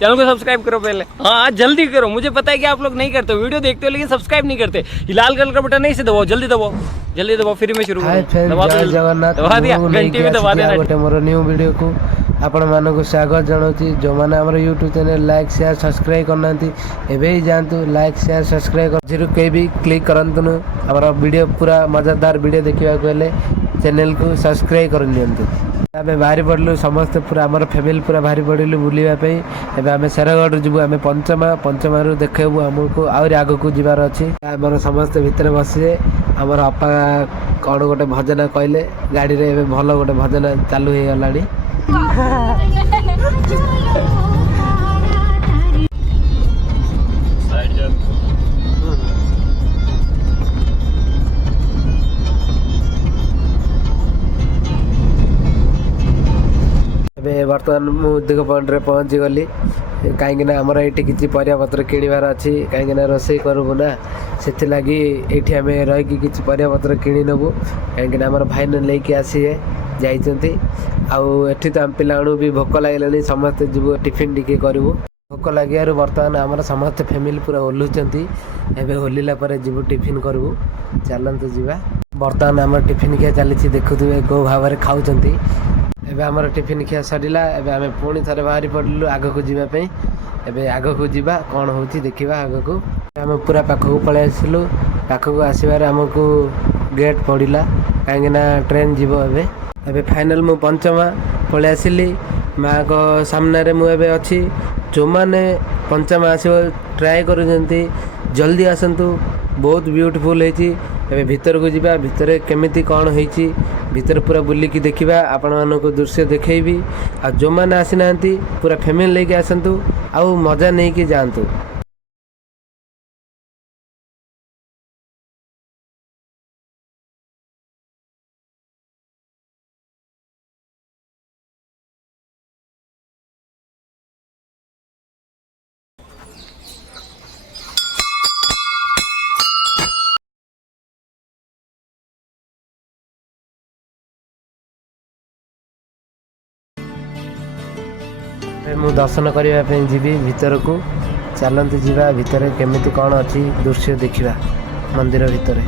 Channel को subscribe करो पहले। हाँ जल्दी करो, मुझे पता है कि आप लोग नहीं करते, वीडियो देखते हो लेकिन सब्सक्राइब नहीं करते। लाल कलर का बटन नहीं से दबाओ, जल्दी दबाओ, जल्दी दबाओ, फिर मैं शुरू करूँ। दबा दिया, घंटी भी दबा देना। गोटे मोर न्यू वीडियो को आपण मानक स्वागत जनाऊँगी। जो मैंने आम YouTube channel like share subscribe करना एवं ही जातु लाइक शेयर सब्सक्राइब कहीं भी क्लिक करतुनु। आम वीडियो पूरा मजेदार वीडियो देखा चैनल को सब्सक्राइब कर दिंतु। आम बाहरी पड़लु समस्ते पूरा आम फैमिली पूरा बाहरी पड़लु बुलापी। एवं आम शेरगढ़ जीवु आम पंचमा देखू आमको आहरी आग को जीवार अच्छी। आम समस्ते भितर बसिए आमर अपा कौन गोटे भजन कहले गाड़ी रे भल गोटे भजन चालू हो गलानी। बर्तमान मुझे पॉइंट रे पहुँची गली कहीं आमर ये किसी परिवापत्र किणवार अच्छी कहीं रोसे करूँ ना से लगी ये आम रही किसी परिवापत्र कि नबू कहीं आम भाई लेकिन आसीए जाइंट आठ तो आम पिला भी भोक लगे समस्ते जीव टिफिन टी करूँ। भोक लगे बर्तमान आम समस्त फैमिली पूरा ओह्लुंट एवं ओह्लिला जीव टिफिन करूँ। चलतु जावा बर्तमान आम टिफिन खिया चली देखुए कौ भाव में खाऊँ। एबे आमर टिफिन खिया सरिला एबे आमे पुणी थरे बाहरी पड़लु आग को जीवाई। एबे आग को जीवा कौन होची देखिबा। आग को आम पूरा पाखक पलि आसिलु। पाखक आसबार आमको गेट पड़ा कहीं ट्रेन जीव। एबे फाइनल मु पंचमा पलि आसिली माँ को सामने मुझे अच्छी। जो मैंने पंचमा आसो ट्राए कर जल्दी आसतु बहुत ब्यूटीफुल होती। एबे भीतर को जीवा भीतर केमिति कौन होती भीतर पूरा बुलिकी देखा आपण मानक दृश्य देखी। आ जो मैंने आसी ना पूरा फैमिली लेके आसतु आ मजा नहीं कि जातु। मु दर्शन करने जीवी भीतर को। चलते जीवा भीतर केमिति कौन अच्छी दृश्य देखा मंदिर भितर।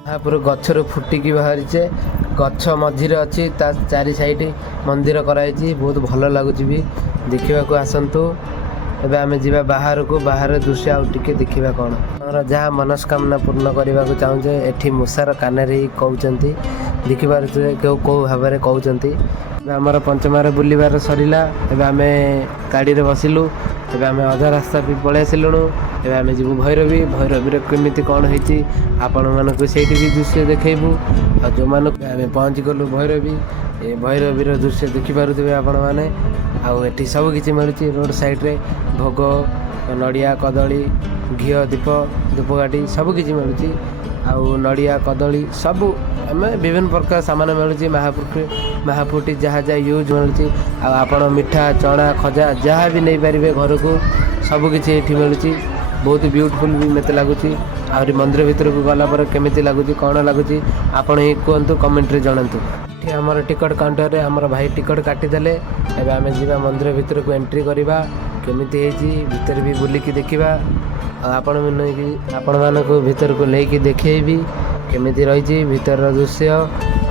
महापुर गचर फुटिकी बाहरीचे गछ मझीरे अच्छी चारि साइड मंदिर कराई बहुत भल लगुच भी देखा को आसतु। एबे आमे जीवा बाहर को बाहर दृश्य आउ टिके देखिबा कौन हमर जहाँ मनस्कामना पूर्ण करने को चाहूँ। एठी मूषार कानरे कहते देखिबार कौ भाव में कहते। आमर पंचमार बुलबार सरिला एबे आमे गाड़ी रे बसिलु। एबे आमे अधा रास्ता भी पलि आसिलुणु। एबे आमे जीवु भैरवी भैरवी केमिति कौन होती आपण मानक सेठी भी दृश्य देखैबु। आ जो मानक आमे पहुँच गलु भैरवी ए भैरवी दृश्य देखिपारुथिबे आपण माने। आउ एठी सब किछि मिलुछि रोड साइड रे भोग नड़िया कदली घी दीप धूपकाठी सब किछि मिलुछि। आउ नड़िया कदली सब आम विभिन्न प्रकार सामान मिलुछि। महापुटी जहाँ जहाँ यूज मिलुछि। आपण मिठा चना खजा जहाँ भी नहीं पारे घर को सब किछि एठी मिलुछि। बहुत ब्यूटीफुल भी मत लगुच। आहरी मंदिर भीतर को गला पर केमिति लगुच कौन लगुच आपण ही कहतु कमेंट रे जणातु। आमर टिकट काउंटर रे आमर भाई टिकट काटिदेले। एबे आमे जीवा मंदिर भीतर को एंट्री करवा केमिति हेची भीतर भी बुलिकी देखिबा। आपण मानक भीतर को लेकी देखेबी केमिति रही भीतर दृश्य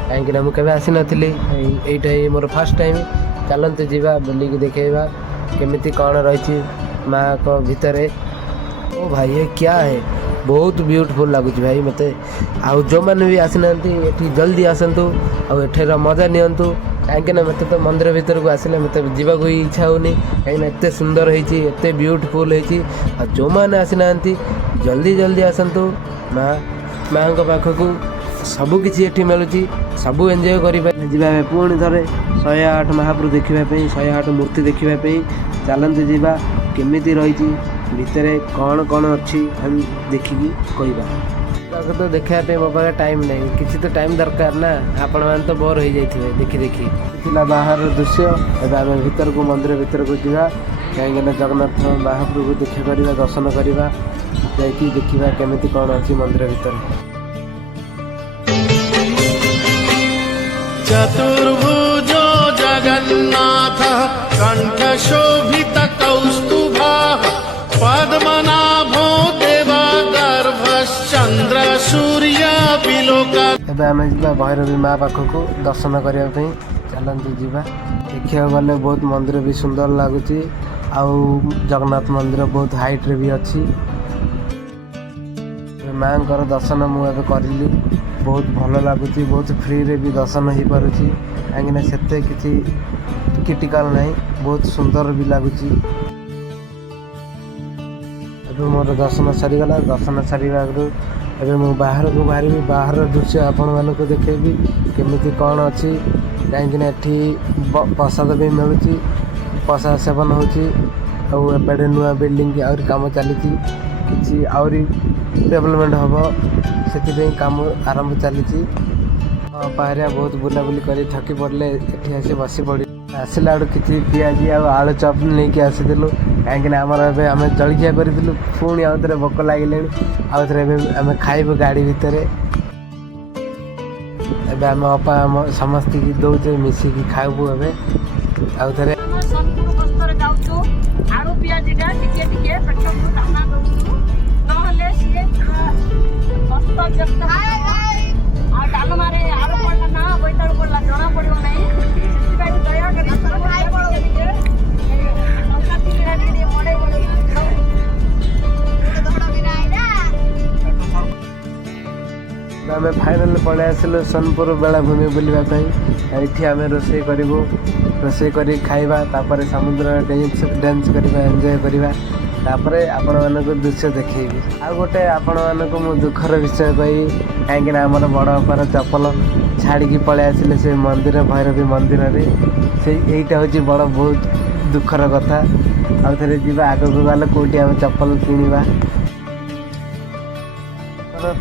कहीं मुझे केवे आसी नथिली एटा ही मोर फर्स्ट टाइम। चलते जीवा बुलिकी देखेबा केमिति कौन रही माँ को भीतर। ओ भाई ये क्या है बहुत ब्यूटीफुल लगुच भाई मते। आउ जो मैंने भी आसी ना जल्दी आसतु आठर मजा नियंतु कहीं मत तो मंदिर भीतर को आसिले मत जीवा को इच्छा होनी कहीं एत सुंदर होती एत ब्यूटीफुल होती। जो मैंने आसी ना जल्दी जल्दी आसतु माँ को पाखक सबकि ये मिलूँ सबू एंजय कर पुणी थे 108 महाप्रभु देखापी 108 मूर्ति देखापी। चलते जावा केमिति रही भितर कौन कौन अच्छी हम देखिकी कहवा। तो देखापी मो पाखे टाइम नहीं किसी तो टाइम दरकार ना आपण मैंने तो बोर हो जाइए देखी देखी बाहर दृश्य। एवं आम भीतर को मंदिर भीतर को जावा कहीं जगन्नाथ महाप्रभु को देखा करवा दर्शन करवा जा देखा केमिति कौन अच्छी मंदिर भीतर। चतुर्भुजो जगन्नाथः कण्ठशोभितकौस्तुभः पद्मनाभो देवगर्भश्चन्द्रसूर्यविलोका। ଏବେ ଆମେ ଯିବା ଭୈରବୀ ମା ପାଖକୁ ଦର୍ଶନ କରିବା ପାଇଁ। ଚାଲନ୍ତୁ ଯିବା। ଦେଖିବାକୁ ଗଲେ ବହୁତ ମନ୍ଦିର ବି ସୁନ୍ଦର ଲାଗୁଛି, ଆଉ ଜଗନ୍ନାଥ ମନ୍ଦିର ବହୁତ ହାଇଟ୍ରେ ବି ଅଛି। ମାଆଙ୍କର ଦର୍ଶନ ମୁଁ ଏବେ କରିଲି, ବହୁତ ଭଲ ଲାଗୁଛି, ବହୁତ ଫ୍ରିରେ ବି ଦର୍ଶନ ହେଇପାରୁଛି, କାହିଁକିନା ସେତେ କିଛି କ୍ରିଟିକାଲ ନାହିଁ, ବହୁତ ସୁନ୍ଦର ବି ଲାଗୁଛି। ଏବେ ମୋର ଦର୍ଶନ ସରିଗଲା। ଦର୍ଶନ ସରିବାରୁ ଏବେ ମୁଁ ବାହାରକୁ ବାହାରିବି। ବାହାରର ଦୃଶ୍ୟ ଆପଣମାନଙ୍କୁ ଦେଖେଇବି କେମିତି କ'ଣ ଅଛି, କାହିଁକିନା ଏଠି ପ୍ରସାଦ ବି ମିଳୁଛି, ପ୍ରସାଦ ସେବନ ହେଉଛି। ଆଉ ଏପଟେ ନୂଆ ବିଲ୍ଡିଂ ଆହୁରି କାମ ଚାଲିଛି, କିଛି ଆହୁରି ଡେଭଲପମେଣ୍ଟ ହେବ, ସେଥିପାଇଁ କାମ ଆରମ୍ଭ ଚାଲିଛି। ପାହାରିଆ ବହୁତ ବୁଲାବୁଲି କରି ଥକି ପଡ଼ିଲେ ଏଠି ଆସି ବସି ପଡ଼ି ଆସିଲା ବେଳୁ କିଛି ପିଆଜି ଆଉ ଆଳୁ ଚପ୍ ନେଇକି ଆସିଥିଲୁ, କାହିଁକିନା ଆମର ଏବେ ଆମେ ଜଳଖିଆ କରିଥିଲୁ, ପୁଣି ଆଉ ଥରେ ଭୋକ ଲାଗିଲେଣି, ଆଉ ଥରେ ଏବେ ଆମେ ଖାଇବୁ ଗାଡ଼ି ଭିତରେ। ଏବେ ଆମ ଅପା ଆମ ସମସ୍ତଙ୍କୁ ଦେଉଛେ, ମିଶିକି ଖାଇବୁ ଏବେ ଆଉ ଥରେ। ଆଳୁ ପିଆଜିଟା ଟିକେ ଟିକେ ପେଟକୁ ଦାନା ଦଉଛୁ, ନହେଲେ ସିଏ ଆଉ ଡାଲମାରେ ଆଳୁ ପଡ଼ିଲା ନା ବୋଇତାଳୁ ପଡ଼ିଲା ଜଣା ପଡ଼ିବ ନାହିଁ। ସେଥିପାଇଁ ଦୟାକରି ଟଙ୍କା ତିନିଟା ଟିକେ ମଡ଼େଇ ମଡ଼େଇ ଆମେ ଫାଇନାଲ୍ ପଳେଇ ଆସିଲୁ ସୋନପୁର ବେଳାଭୂମି ବୁଲିବା ପାଇଁ। ଏଠି ଆମେ ରୋଷେଇ କରିବୁ, ରୋଷେଇ କରି ଖାଇବା, ତାପରେ ସମୁଦ୍ରରେ ଡ୍ୟାନ୍ସ କରିବା, ଏନ୍ଜୟ କରିବା, ତାପରେ ଆପଣମାନଙ୍କୁ ଦୃଶ୍ୟ ଦେଖେଇବି। ଆଉ ଗୋଟେ ଆପଣମାନଙ୍କୁ ମୁଁ ଦୁଃଖର ବିଷୟ କହିବି, କାହିଁକିନା ଆମର ବଡ଼ ଅପାର ଚପଲ ଛାଡ଼ିକି ପଳେଇ ଆସିଲେ ସେ ମନ୍ଦିର, ଭୈରବୀ ମନ୍ଦିରରେ। ଏଇଟା ହେଉଛି ବଡ଼ ବହୁତ ଦୁଃଖର କଥା। ଆଉ ଥରେ ଯିବା, ଆଗକୁ ଗଲେ କେଉଁଠି ଆମେ ଚପଲ କିଣିବା।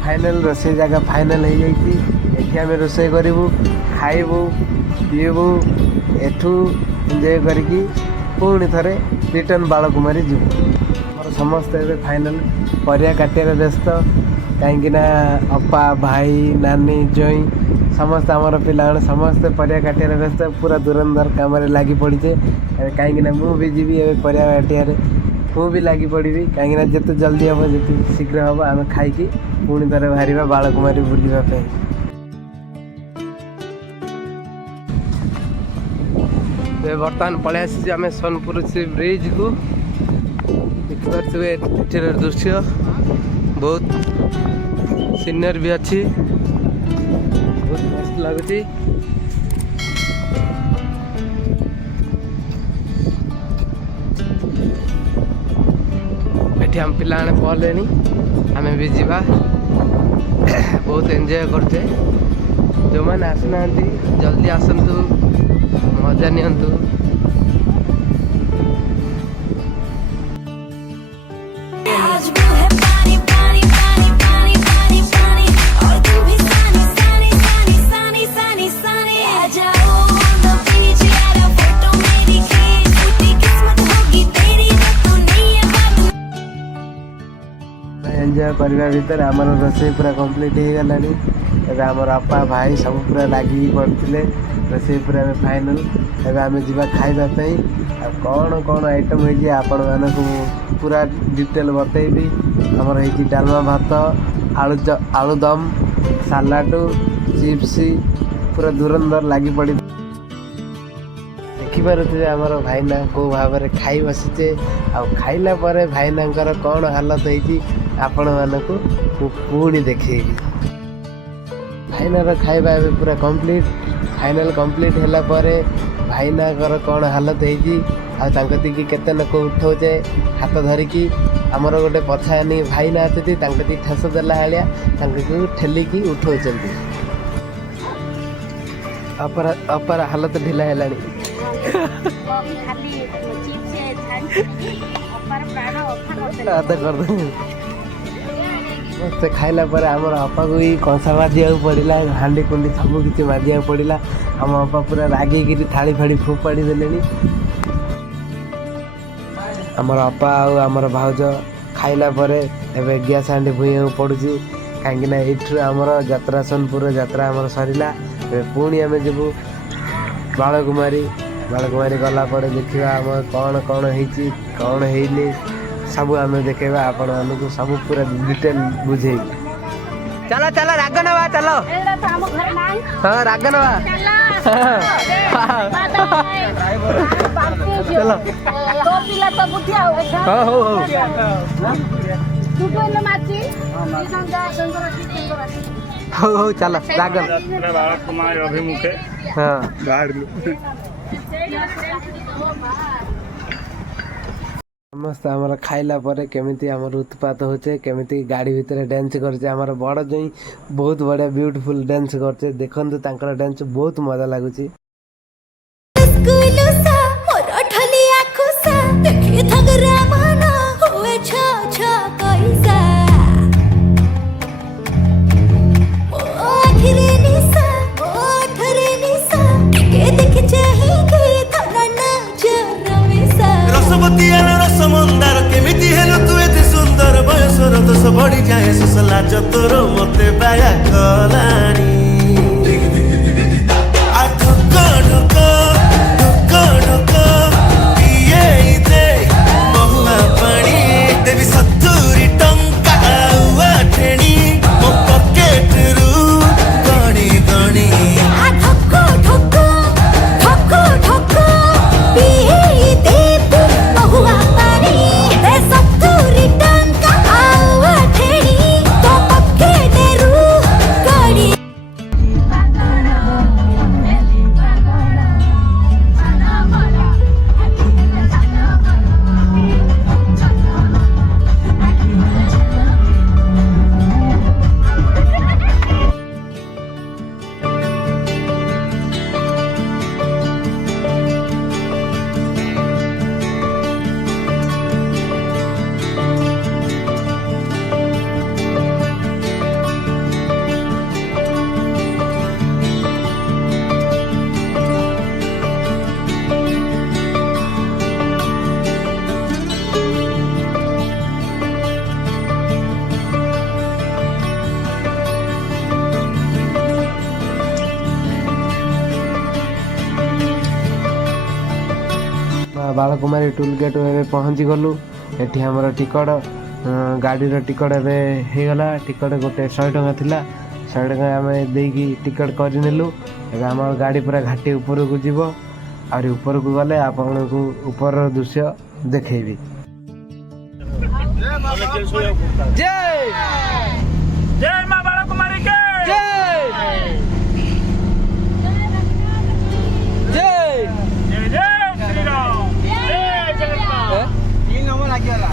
ଫାଇନାଲ୍ ରୋଷେଇ ଜାଗା ଫାଇନାଲ୍ ହେଇଯାଇଛି। ଏଠି ଆମେ ରୋଷେଇ କରିବୁ, ଖାଇବୁ, ପିଇବୁ, ଏଠୁ ଏନ୍ଜୟ କରିକି ପୁଣି ଥରେ ରିଟର୍ନ ବାଳକୁମାରୀ ଯିବୁ। ଆମର ସମସ୍ତେ ଏବେ ଫାଇନାଲ୍ ପରିବା କାଟିବାରେ ବ୍ୟସ୍ତ, କାହିଁକିନା ଅପା, ଭାଇ, ନାନୀ, ଜଇଁ ସମସ୍ତେ ଆମର ପିଲାମାନେ ସମସ୍ତେ ପରିବା କାଟିବାରେ ବ୍ୟସ୍ତ, ପୁରା ଧୁରନ୍ଧର କାମରେ ଲାଗି ପଡ଼ିଛେ। କାହିଁକିନା ମୁଁ ବି ଯିବି ଏବେ ପରିବା କାଟିବାରେ, ମୁଁ ବି ଲାଗି ପଡ଼ିବି, କାହିଁକିନା ଯେତେ ଜଲ୍ଦି ହେବ, ଯେତେ ଶୀଘ୍ର ହେବ, ଆମେ ଖାଇକି ପୁଣି ଥରେ ବାହାରିବା ବାଳକୁମାରୀ ବୁଲିବା ପାଇଁ। ଏବେ ବର୍ତ୍ତମାନ ପଳେଇ ଆସିଛୁ ଆମେ ସୋନପୁର ସି ବ୍ରିଜ୍କୁ। ଦେଖିପାରୁଥିବେ ଏଠିର ଦୃଶ୍ୟ, ବହୁତ ସିନିୟର ବି ଅଛି, ବହୁତ ମସ୍ତ ଲାଗୁଛି। ଏଠି ଆମ ପିଲାମାନେ ପହଲେଣି, ଆମେ ବି ଯିବା, ବହୁତ ଏନ୍ଜୟ କରୁଛେ। ଯେଉଁମାନେ ଆସିନାହାନ୍ତି ଜଲ୍ଦି ଆସନ୍ତୁ, ମଜା ନିଅନ୍ତୁ। ଏନ୍ଜୟ କରିବା ଭିତରେ ଆମର ରୋଷେଇ ପୁରା କମ୍ପ୍ଲିଟ୍ ହେଇଗଲାଣି। ଏବେ ଆମର ବାପା, ଭାଇ ସବୁ ପୁରା ଲାଗିକି ପଡ଼ିଥିଲେ, ରୋଷେଇ ପୁରା ଏବେ ଫାଇନାଲ୍। ଏବେ ଆମେ ଯିବା ଖାଇବା ପାଇଁ। ଆଉ କ'ଣ କ'ଣ ଆଇଟମ୍ ହେଇଛି ଆପଣମାନଙ୍କୁ ମୁଁ ପୁରା ଡିଟେଲ୍ ବତେଇବି। ଆମର ହେଇଛି ଡାଲମା, ଭାତ, ଆଳୁଦମ୍, ସାଲାଡ଼, ଚିପ୍ସ, ପୁରା ଧୁରନ୍ଧର ଲାଗି ପଡ଼ି। ଦେଖିପାରୁଥିବେ ଆମର ଭାଇନା କେଉଁ ଭାବରେ ଖାଇ ବସିଛେ, ଆଉ ଖାଇଲା ପରେ ଭାଇନାଙ୍କର କ'ଣ ହାଲତ ହେଇଛି ଆପଣମାନଙ୍କୁ ମୁଁ ପୁଣି ଦେଖେଇବି। ଭାଇନାର ଖାଇବା ଏବେ ପୁରା କମ୍ପ୍ଲିଟ୍, ଫାଇନାଲ୍ କମ୍ପ୍ଲିଟ୍ ହେଲା ପରେ ଭାଇନାଙ୍କର କ'ଣ ହାଲତ ହେଇଛି, ଆଉ ତାଙ୍କ ଦିକି କେତେ ଲୋକ ଉଠଉଛେ ହାତ ଧରିକି। ଆମର ଗୋଟେ ପଛାନି ଭାଇନା ଅଛନ୍ତି, ତାଙ୍କ ଦି ଠେସ ଦେଲା ଭଳିଆ ତାଙ୍କୁ ଠେଲିକି ଉଠଉଛନ୍ତି। ଅପାର ହାଲତ ଢିଲା ହେଲାଣି। ସମସ୍ତେ ଖାଇଲା ପରେ ଆମର ଅପାକୁ ବି କଂସା ମାଜିବାକୁ ପଡ଼ିଲା, ହାଣ୍ଡି କୁଣ୍ଡି ସବୁ କିଛି ମାଜିବାକୁ ପଡ଼ିଲା। ଆମ ଅପା ପୁରା ରାଗିକିରି ଥାଳି ଫାଳି ଫୋପାଡ଼ି ଦେଲେଣି। ଆମର ଅପା ଆଉ ଆମର ଭାଉଜ ଖାଇଲା ପରେ ଏବେ ଗ୍ୟାସ୍ ହାଣ୍ଡି ଭୁଇଁବାକୁ ପଡ଼ୁଛି, କାହିଁକିନା ଏଇଠୁ ଆମର ଯାତ୍ରା ସୋନପୁର ଯାତ୍ରା ଆମର ସରିଲା। पुणी आम जीवु बालकुमारी गला देखा आम कौन कौन होती कौन है सब आम देखा आपण मानक सब पूरा डिटेल बुझे। चलो चलो राग नवा चलो ଏଇଟା ତ ଆମ ଘରେ ନାହିଁ। हाँ राग नवा चलो तो पिला तो बुझिया हो अच्छा हाँ हो तू तो न माची तीन जा संकर संकर हो चलो राग बालकुमार अभिमुखे हाँ समस्त आमर खाइला पर केमिति आमर उत्पात होचे केमिति गाड़ी भितर डांस करचे आमर बड़ जई बहुत बढ़िया ब्यूटीफुल डांस करचे देखंतु तांकर डांस बहुत मजा लागुची। रसमंदार केमिति हेलो तू एते सुंदर बयसर दोष बढ़ी जाए सुसला चतुर मते बाया कलानी आ ढक ढक ढक ढक पिए दे महुआ पानी देवी 70 टंका आउआ ठेणी मो पॉकेट रु गणी गणी आ ढक ढक ढक ढक पिए दे महुआ पानी दे 70 टंका आउआ ठेणी तो पॉकेट रु गणी। बालकुमारी टोल गेट एवं पहुँची गलु एटी हमर टिकट गाड़ी टिकट एवं होगला टिकट गोटे 100 टंका थिला 100 टंका आम देकी टिकट करनेलु एवं आम गाड़ी पूरा घाटी ऊपर को जीव और ऊपर को गले आपन को ऊपर दृश्य देखेबी। जय जय मां बालकुमारी के जय जय जय जय श्री राम जय जगन्नाथ। 3 नंबर लागिला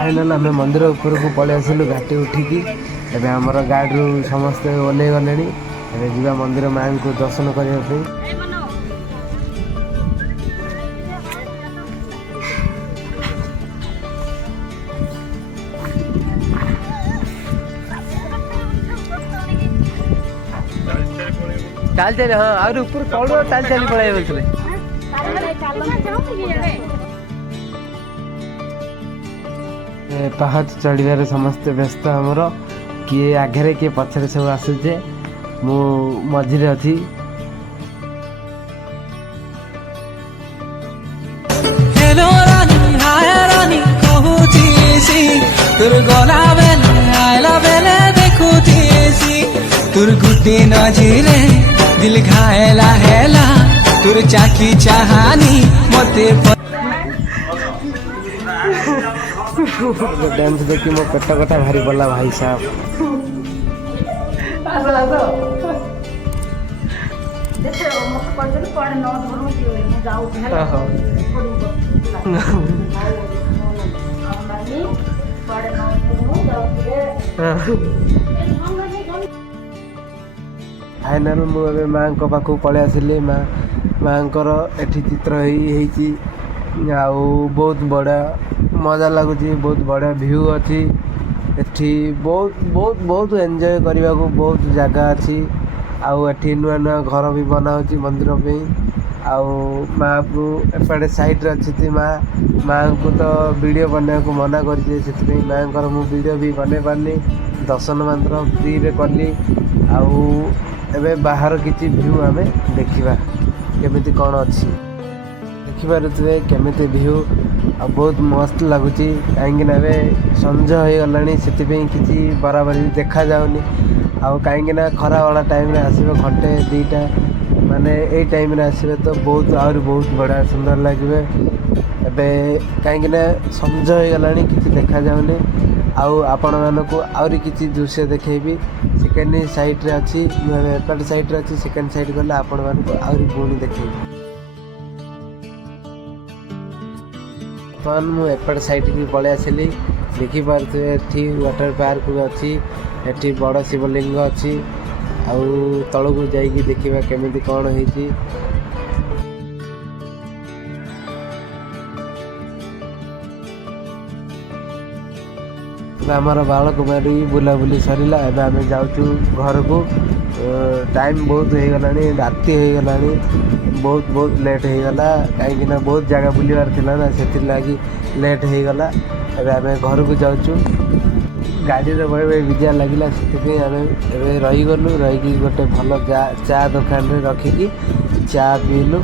फाइनाल आम मंदिर ऊपर को पलि आसिलु घाटी उठिकी एवं आमर गाड़ी समस्ते ओल्लै गले जा मंदिर माँ को दर्शन करने। चाल चल हाँ आउर ऊपर तलू चाल चली पड़े बोलते ପାହାଚ ଚଢ଼ିବାରେ ସମସ୍ତେ ବ୍ୟସ୍ତ ଆମର କିଏ ଆଗରେ କିଏ ପଛରେ ସବୁ ଆସୁଛେ ମୁଁ ମଝିରେ ଅଛି हेलो रानी हाय रानी कहूची सी तुर गला बेले आइला बेले देखुची सी तुर गुटी नजीरे दिल घायला हेला तुर चाकी चाहानी मते डांस देखी मो पेट कटा भारी पड़ा भाई साहब देखो मत कहले पड़े न धरू कि मु जाऊ हेला फाइनाल मु ए माँ पाखु पलि आसिली माँकर एठी चित्र होती आउ बहुत बड़ा मजा लगुच बहुत बड़ा व्यू अच्छी एठी बहुत बहुत बहुत एंजॉय करने को बहुत जगह अच्छी आउ एठी नुआ नुआ घर भी बना मंदिर पे आउ माँ को एपटे साइड अच्छी माँ को तो वीडियो बनने को मना कर माँ को वीडियो भी बन पार्नी दर्शन मात्र फ्री रे कली आउ एबे बाहर किसी व्यू आम देखा केमी कौन अच्छी देखिपे केमी व्यू आ बहुत मस्त लगुच कहीं संज हो गला से किसी बराबरी देखा जाऊनी आउ कहीं खरा वाला टाइम आसवे घंटे 2टा माने ए टाइम आसवे तो बहुत आहरी बहुत बढ़िया सुंदर लगे एबे कहीं संज हो गला किसी देखा जाऊनी आउ आपण मानक आहरी किसी दृश्य देखेबी सेकेंड साइड रे अच्छी एपट साइड रे अच्छी सेकेंड साइड गले आपण मानक आहरी पुणी देखेबी बर्तमान मुझे एपट साइड की पलि आसिली देखिपे एटी वाटर पार्क अच्छी एटी बड़ शिवलिंग अच्छी आउ तलू जाइए देखा केमी कौन होती आमर बालकुमारी बुलाबुली सरला एवं आम जाऊँ घर को टाइम बहुत हो गला राति हो गला बहुत बहुत लेट हो गला कहीं बहुत जगह बुलवार थिला ना से लगी लेट हो गला एवं आम घर को जाऊँ गाड़ी रे बड़े बड़े विजा लगिला से आम रहीगलु रही गोटे भल चा दुकान रे रखिकी चा पीलु